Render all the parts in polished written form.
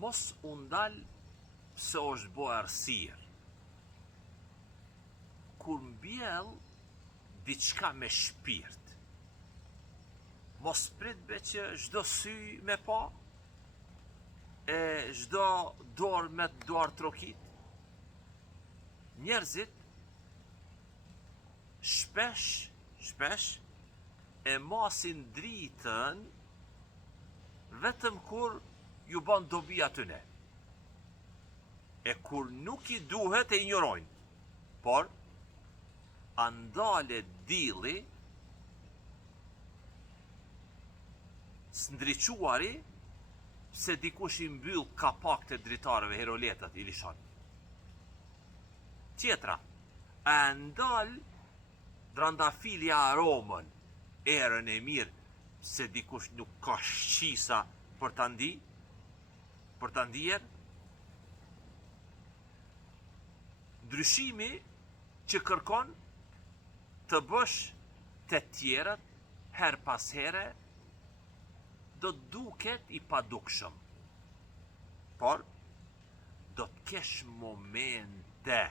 mos undal se është bo arsir. Kur mbjell diçka me shpirt, mos prit be që çdo sy me pa, e çdo dorë me dorë trokit. Njerëzit shpesh e masin dritën vetëm kur ju ban dobi atyne. E kur nuk i duhet e ignorojnë. Por, andale dili s'ndriquari se dikush i mbyll kapak të dritarëve, heroletat i lishan. Tjetra, a ndal drandafilja aromën, erën e mirë, se dikush nuk ka shqisa për të ndijer. Ndryshimi që kërkon të bësh të tjerët her pas here, do të duket i padukshëm. Por, do të kesh momente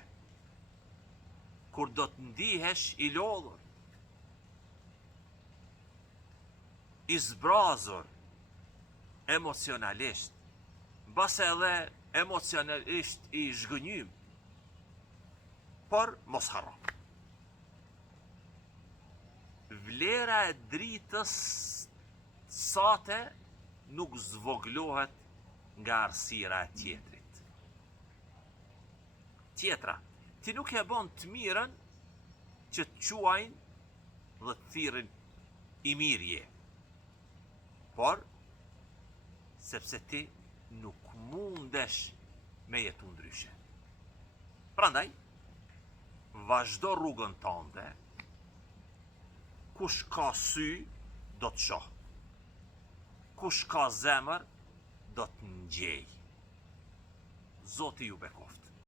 kur do të ndihesh i lodhur, i zbrazur emocionalisht, mbas edhe emocionalisht i zhgënjym. Por mos harro. Vlera e dritës sate nuk zvoglohet nga arsira e tjetrit. Tjetra, ti nuk e bon të mirën që të quajnë dhe të thirin i mirje. Por, sepse ti nuk mundesh me jetu ndryshe. Prandaj, vazhdo rrugën tënde, kush ka sy, do të shoh. Kush ka zemër, do të ngjej. Zoti ju bekoft.